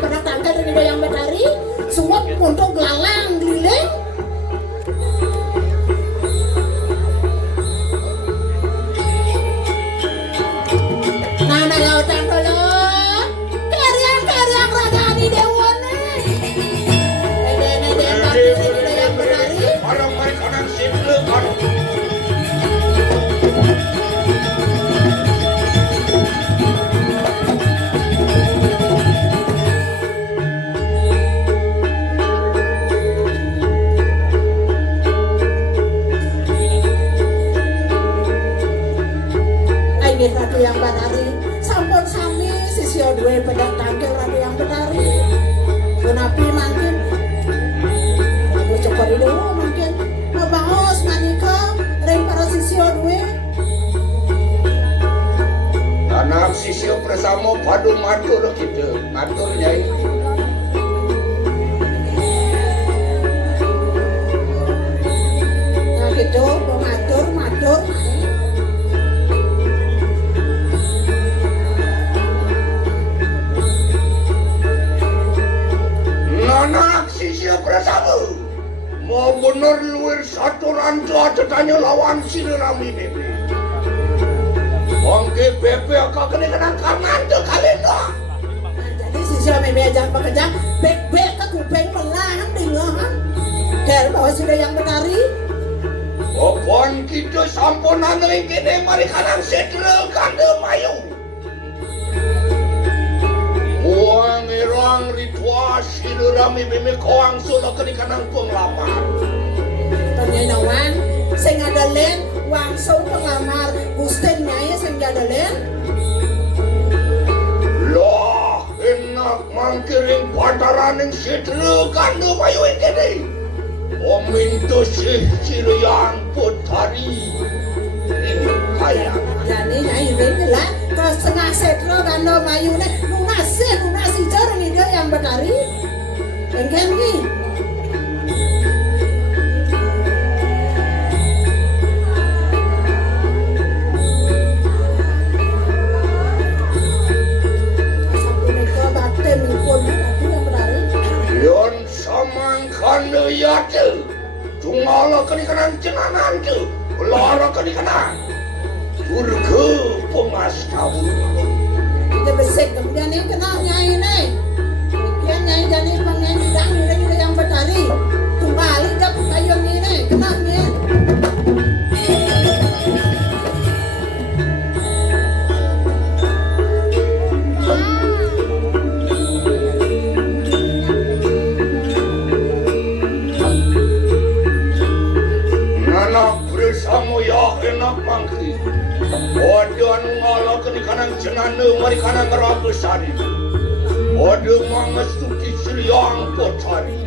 pada tanggal dari yang matahari semua untuk gelalang keliling. Nana lautan dulu keriang radani dewane nede dari yang matahari orang mereka nang siblekan. Ratu yang badari sampun sami sisya duwe pedang tangke ratu yang badari gunapi mungkin aku cokori dulu mungkin mabaos manika ring para sisya duwe Anak sisya bersama padu matur gitu matur nyai nah gitu matur anak sisya bersama mau bener luar satu rancu aja tanya lawan si rami ini Ongke bebe kau kena kanan tuh kali itu jadi sisya meme ajak bekerja bek ke kuping melang dengar dari bawah sudah yang badari Opon kita sampunan yang kini mari kanang setle kande mayu Uang irang ritual rami bime koang solo kini kanang penglamar Penginawan sing adalen wangsul pengamar gusten nyai sing adalen Loh enak mangkiring padaran yang setle kande mayu yang kini Ominto sih siriyang putari ini kaya jadi nyai ini lah ke setengah setro kando mayu ne lunasi jarang ide yang badari engken ni Yon samang kande yate Tungala kanikanan cenanan tu Lara kanikanan Turga pengas tahu kita besek kemudian yang kenal nyai ni yang nyai jadi pengen tidak ide yang badari kembali dapat kayong ini kenal ni Bersama ya enak mangki Oda ngala kanikanan cenana mari kanang ngeraga sari Oda mangestuki siriyang potari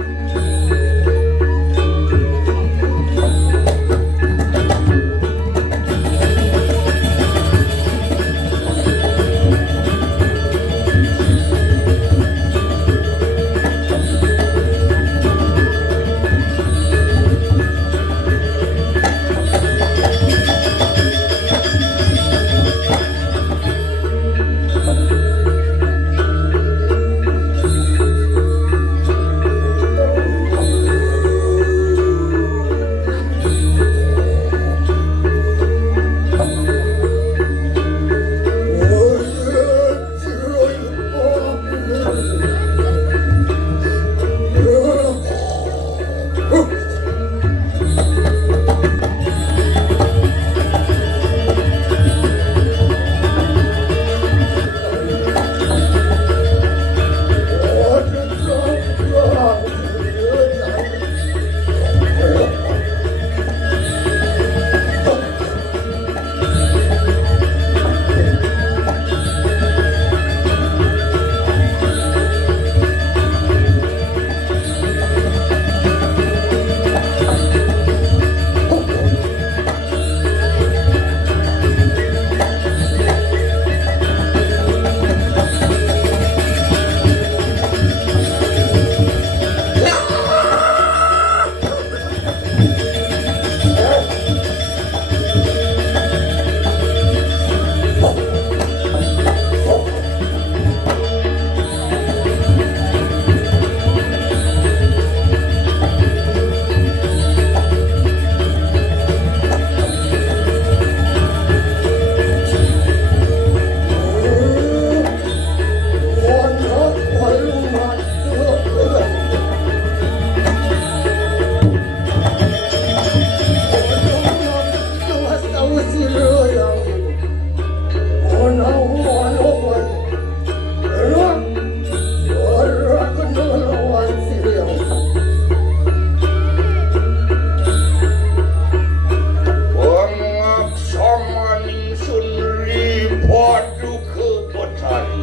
paduka betari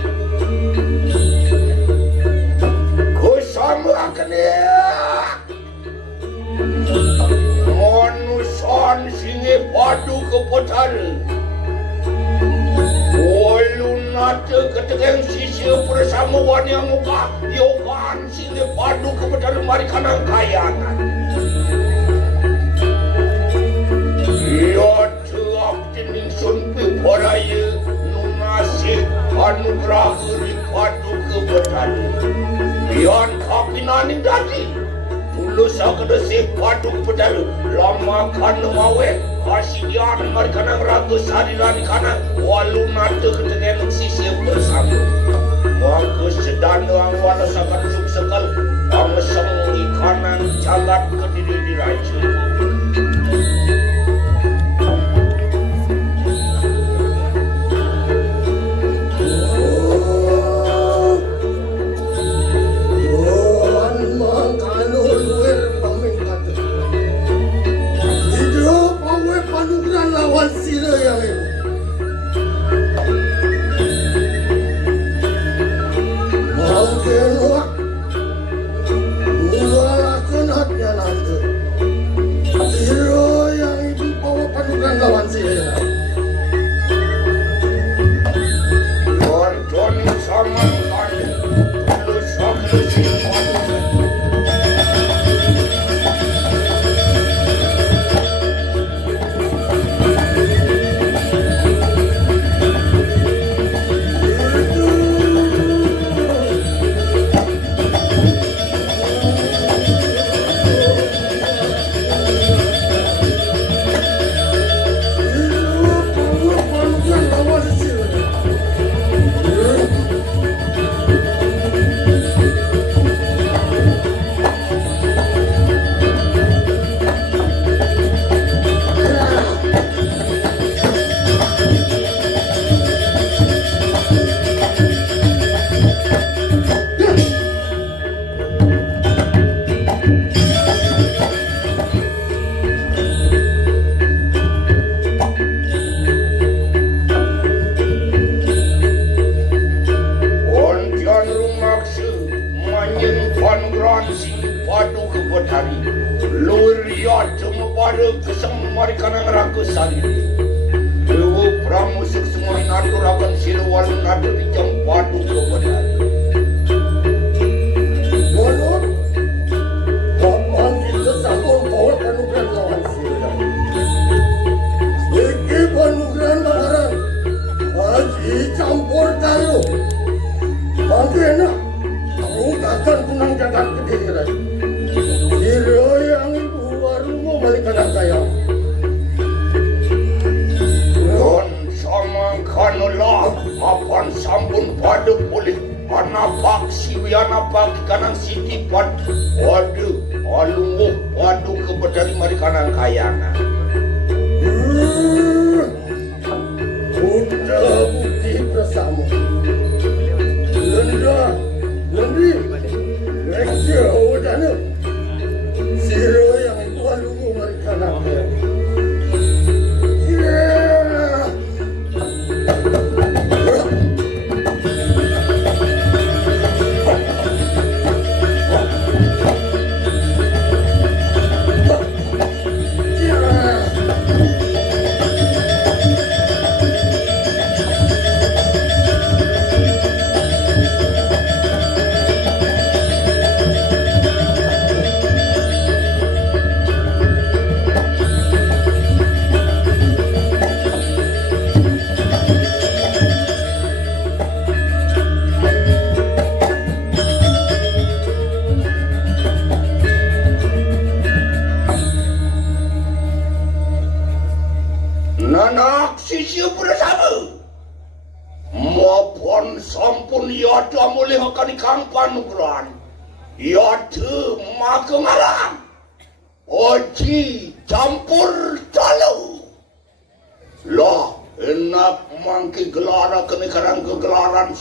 kusama kena manusan singe paduka betari walunate ketegeng sisya bersama wani muka yogan singe paduka betari mari kanang kayangan ya tuak jening sunpi poraya nungasih anugerah ri paduka betari bian kapinaning dati tulus akadesih paduka betari lama kana mawe kasihan markanang ragu sadiran kana walunate ketegeng sisya bersama maka sedana ang wala sakat suksekal ang semui kanan jagat kediri diraja lawan sila yang itu mungkin wak mulakan hatinya nanti sila yang itu bawa padukan lawan sila Tonton sama kali lu sakit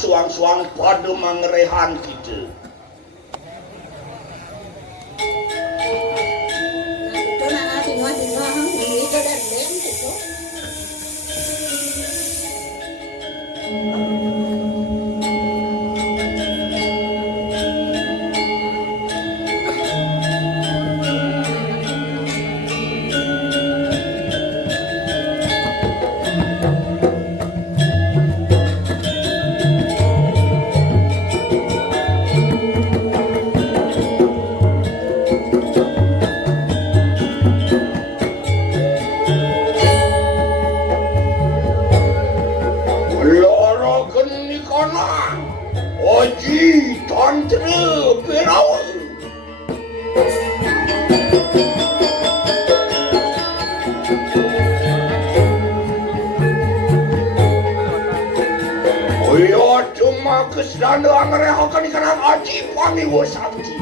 suang-suang pada mangrehan kita. Itu nak tinggal ini ke dalem gitu. Sona Oji Tantra Perawa Oya cuma kesdana ngereh akan ikan aji pangiwo sakti